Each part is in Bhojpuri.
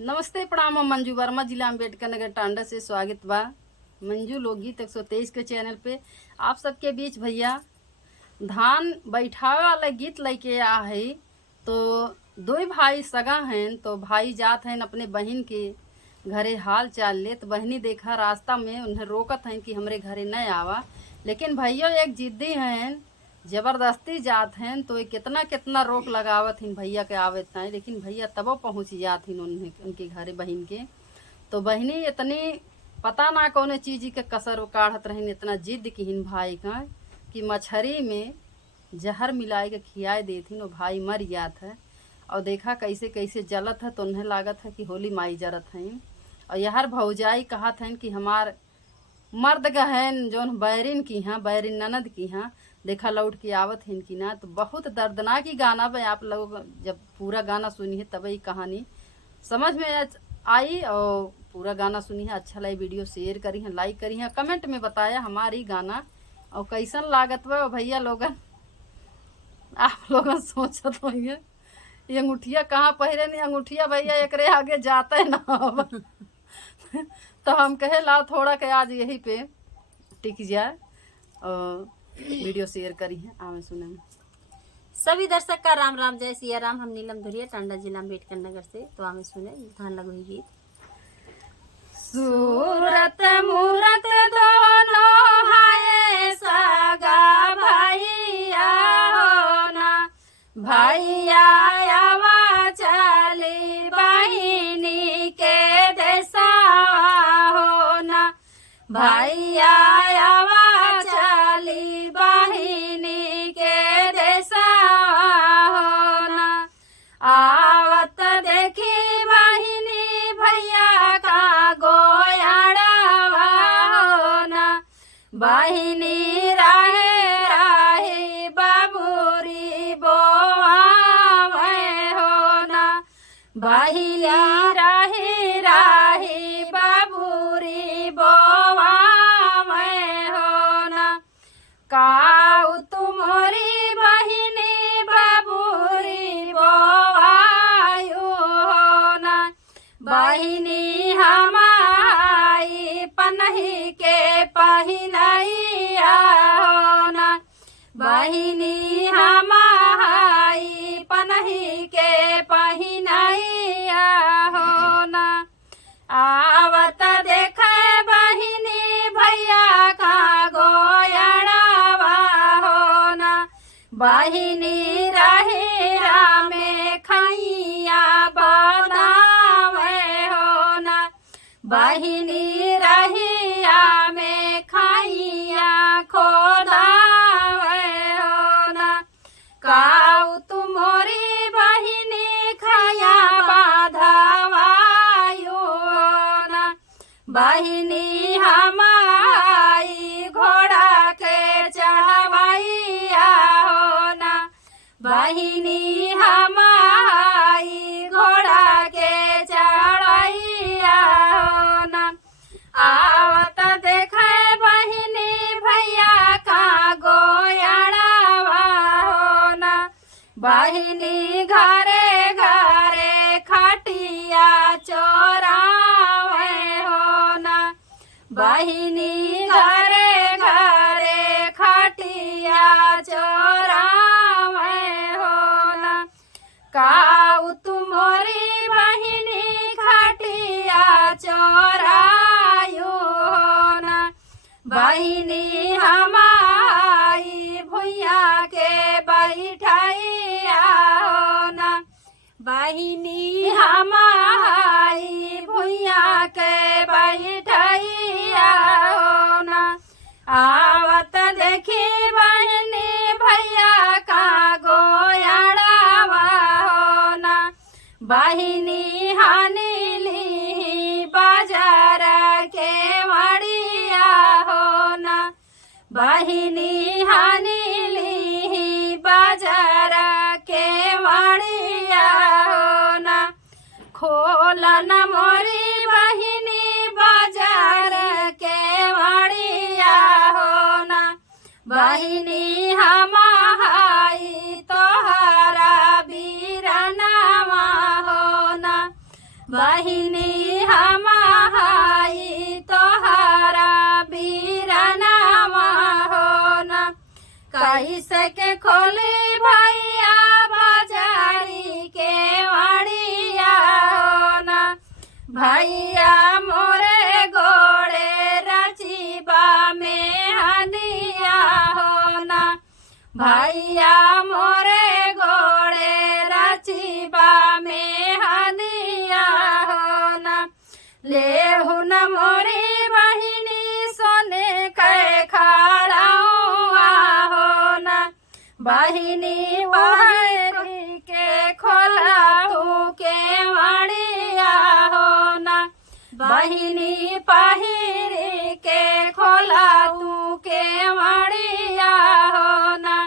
नमस्ते प्रणाम। हम मंजू वर्मा, जिला अम्बेडकर नगर टांडा से स्वागत बा मंजू लोकगीत 123 के चैनल पे आप सबके बीच। भैया धान बैठावे वाला गीत लेके आ है। तो दो भाई सगा हैं, तो भाई जात हैं अपने बहन के घरे हाल चाल ले। तो बहनी देखा रास्ता में उन्हें रोकत हैं कि हमरे घरे न आवा, लेकिन भैया एक जिद्दी हैं, जबरदस्ती जात हैं। तो ये कितना कितना रोक लगावत हिन भैया के आवे तय, लेकिन भैया तबो पहुँच जात हिन उनके घरे बहन के। तो बहनी इतनी पता ना कौन चीज़ के कसर काढ़त रहीन, इतना जिद किहिन भाई का कि मछरी में जहर मिलाए के खियाए देथिन। वो भाई मर जात है और देखा कैसे कैसे जलत है। तो उन्हें लागत है कि होली माई जरत हैं। और यहर भौजाई कहत हैं कि हमार मर्द गहन जौन बैरिन की हाँ, बैरिन ननद की हाँ, देखा लौट के आवत हिन की ना। तो बहुत दर्दनाक ही गाना बे। आप लोग जब पूरा गाना सुनिए तब ही कहानी समझ में आई। और पूरा गाना सुनी है, अच्छा लगे वीडियो शेयर करी है, लाइक करी है, कमेंट में बताया हमारी गाना और कैसन लागत बा। भैया लोगन आप लोगन सोचत होइए ये अंगूठिया कहाँ पहिरे नहीं, अंगूठिया भैया एकरे आगे जाता है ना अब। तो हम कहे ला थोड़ा के आज यही पे टिक जाए और वीडियो शेयर करी है आवे सुने में। सभी दर्शक का राम राम, जय सिया राम। हम नीलम धुरिया टांडा जिला अम्बेडकर नगर से। तो हमें सुने धान लगो ही गीत। सूरत मूरत दोनों हाय सगा भैया हो ना, भैया आवा चली बहिनी के देसावा हो ना, भैया आवा चली बहिनी के देसावा हो ना। आवत देखी बहिनी भैया का गोयाड़ावा हो ना, बहिनी राहे राहे बाबूरी बोआवे हो ना, बहिनी राहे राहे बाबूरी बोआवे हो ना। काऊ तुमरी बहिनी बाबूरी बोआयु हो ना, बहिनी हमारी पनही के पहिनैया हो ना, बहिनी हमारी पनही के पहिनैया हो ना। आवत देखे बहिनी भैया का गोयड़ावा हो ना, बहिनी रहे रामे खैया बनावे हो ना, बहिनी रहिया में खैया खोदावे हो ना। काऊ तुमोरी बहिनी खैया बाधवायु हो ना, बहिनी हमारी घोड़ा के चढ़वैया हो ना, बहिनी हमारी घोड़ा के चढ़ैया हो ना। आवत देखे बहिनी भैया का गोयाड़ावा हो ना, बहिनी घरे घरे खटिया चोरावे हो ना, बहिनी घरे घरे खटिया चोरावे हो ना। काऊ तुमरी बहिनी खटिया चोरायु हो ना, बहिनी हमारी भुइया के बैठैया हो ना, बहिनी हमारी भुइया के बैठैया हो ना। आवत देखी बहिनी भैया का गोयाड़ावा हो ना, बहिनी हानि ली बाजार के मड़िया हो ना, बहिनी हानि ली बाजार के मड़िया हो ना। खोलन मोरी बहिनी बाजार के मड़िया हो ना, बहिनी हमारी तोहरा बीरनावा हो ना, बहिनी हमारी तोहरा बीरनावा हो ना। कैसे के खोली भैया बाजारी के वाड़िया हो ना। भैया मोरे गोड़े रचिबा में हनिया हो ना। भैया मोरे गोड़े रचिबा में हनिया हो ना। लेहु न मोरी बहिनी सोने के खड़ाऊआ हो ना। बहिनी बहरी के खोला तू के वाड़िया हो ना। बहिनी पहिरी के खोला तू के वाड़िया हो ना।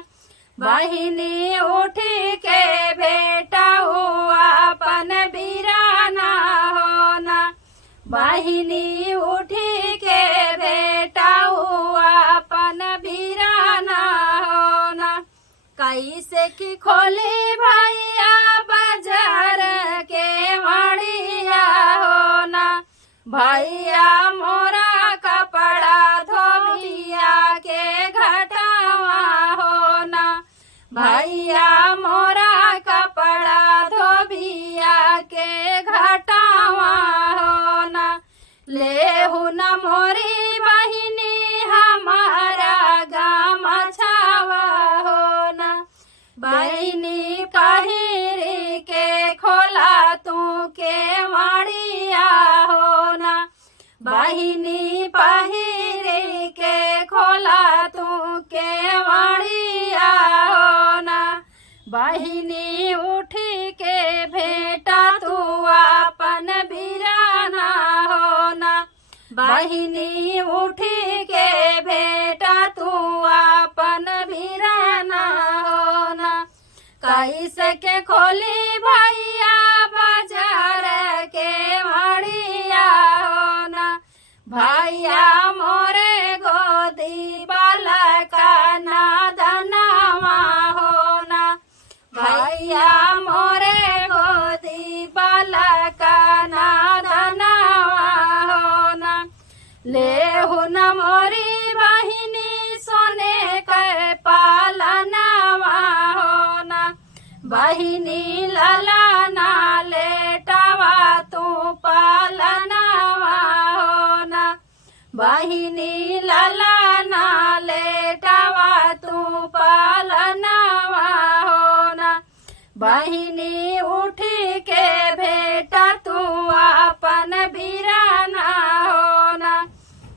बहिनी उठी के बेटा हुआ अपन बीराना हो ना। बहिनी उठी के बेटा हुआ अपन बीराना हो ना। कैसे की खोली भैया बाजार के वाड़िया हो ना। भैया मोरा कपड़ा धोबिया के घटावा हो ना। भैया मोरा कपड़ा धोबिया के घटावा हो ना। लेहु न मोरी बहिनी हमारा गाम छावा हो ना। बहिनी पहिरी के खोला तू के वाड़िया हो ना। बहिनी पहिरी के खोला तू के वाड़िया हो ना। बहिनी उठी के भेटा तू अपन बीराना हो ना। बहिनी उठी के भेटा तू अपन बीराना हो ना। कैसे के खोली भैया बाजार के वाड़िया हो ना। भैया मोरे गोदी बालका नादनवा हो ना। भैया मोरे गोदी बालका नादनवा हो ना। लेहु न मोरी बहिनी सोने के पालनवा हो ना। बहिनी ललना लेटावा तू पालनवा हो ना। बहिनी ललना लेटावा तू पालनवा हो ना। बहिनी उठी के भेटा तू अपन बीराना हो ना।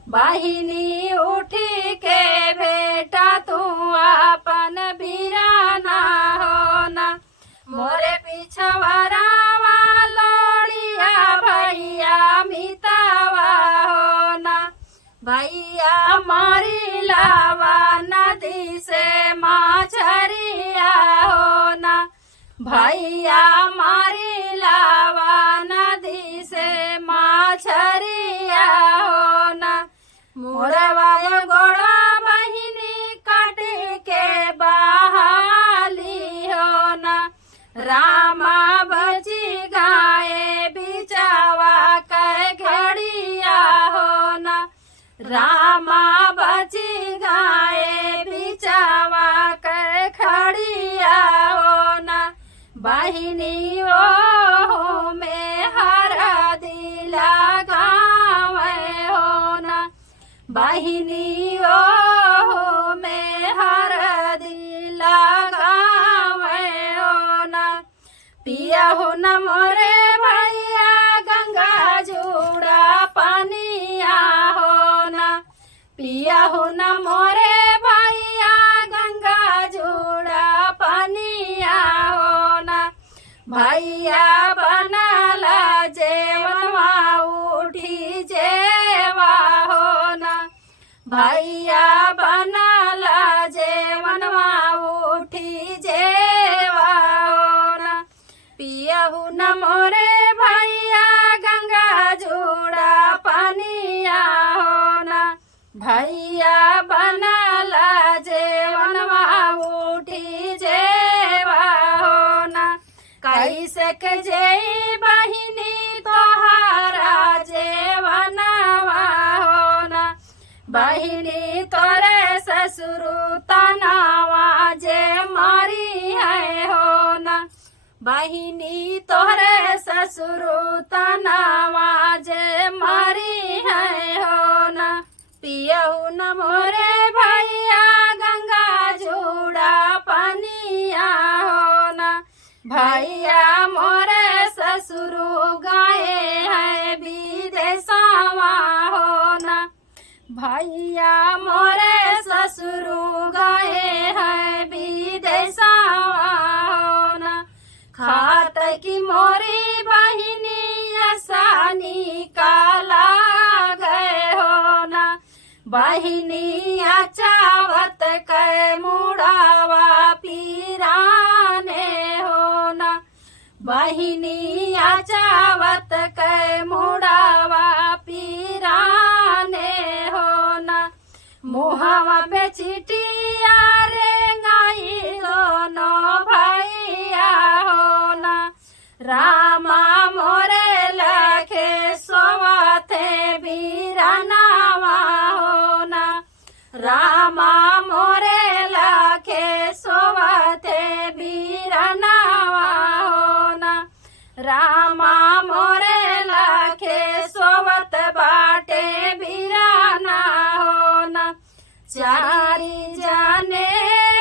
बहिनी उठी के भेटा तू अपन बीराना हो ना। मोरे पिछवारा लोड़िया भैया मितावा हो ना। भैया मारी लावा नदी से माछरिया हो ना। भैया मारी लावा नदी से माछरिया हो ना। मोरवा गोड़ा बहिनी काट के बहाली हो ना। रामा बची गाए बिचावा के घड़िया हो ना। रामा बची गाए बिचावा के खड़िया हो ना। बहिनी ओ में हरा दिला गाँव हो ना। बहिनी ओ में हरा दिला गाँव हो ना। पिया हो न मोरे भैया गंगा जुड़ा पानिया हो ना। पिया हो न मोरे भैया गंगा जुड़ा पानिया हो ना। भैया बनाला जेवनवा उठी जेवा हो ना। भैया बनाला जेवनवा उठी जेवा हो ना। पियहु न मोरे भैया गंगा जुड़ा पानिया हो ना। भैया बनाला जेवनवा उठी जेवा हो ना। कैसे के जेई बहिनी तो बहिनी तोरे ससुर तनावा जे मारी है हो ना, बहिनी तोरे ससुर तनावा जे मारी है हो ना। पियहू न मोरे भैया गंगा जोड़ा पनिया हो ना, भैया मोरे ससुर गाए है विदेशवा हो ना, भैया मोरे ससुर गए है विदेशवा हो ना। खात की मोरी बहिनी आसानी काला गए हो ना, बहिनी चावत के मुड़ावा पीराने हो ना, बहिनी चावत के मुड़ावा पीराने हो ना। मुहवा पे चिटिया रेंगाई दोनों भैया हो ना, रामा मोरे लखे सोवते बीरानावा हो ना, रामा मोरे लखे सोवते बीरानावा हो ना, रामा मोरे लखे सोवत बाटे बीराना हो ना। चारी जाने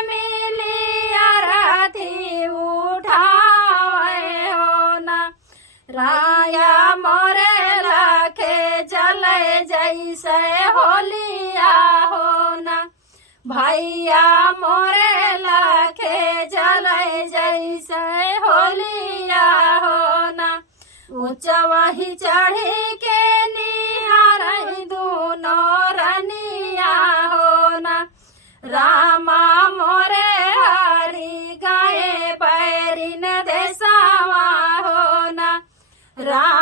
मिली आरती उठावे हो ना, राया मोरे लाखे जले जैसे होलिया हो ना, भैया मोरे लाखे जले जैसे होलिया हो ना। ऊंचवाही चढ़ी के निहार दोनों रनिया हो ना, रामा मोरे हरी गाए बैरिन देसावा हो ना, राम